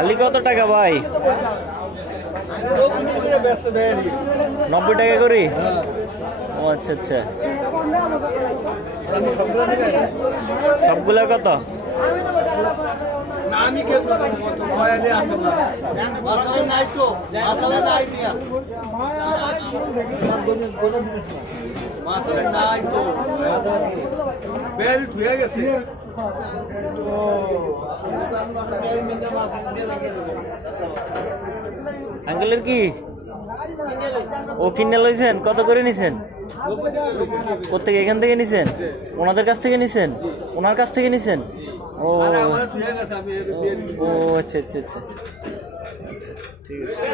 আলি কত টাকা ভাই? 90 টাকা করি। ও আচ্ছা আচ্ছা, সবগুলা কত? আঙ্কেলের কি ও কিনে লইছেন? কত করে নিছেন? কোথেকে? এখান থেকে নিছেন? ওনাদের কাছ থেকে নিছেন? ওনার কাছ থেকে নিছেন? ও ও আচ্ছা আচ্ছা আচ্ছা আচ্ছা, ঠিক আছে।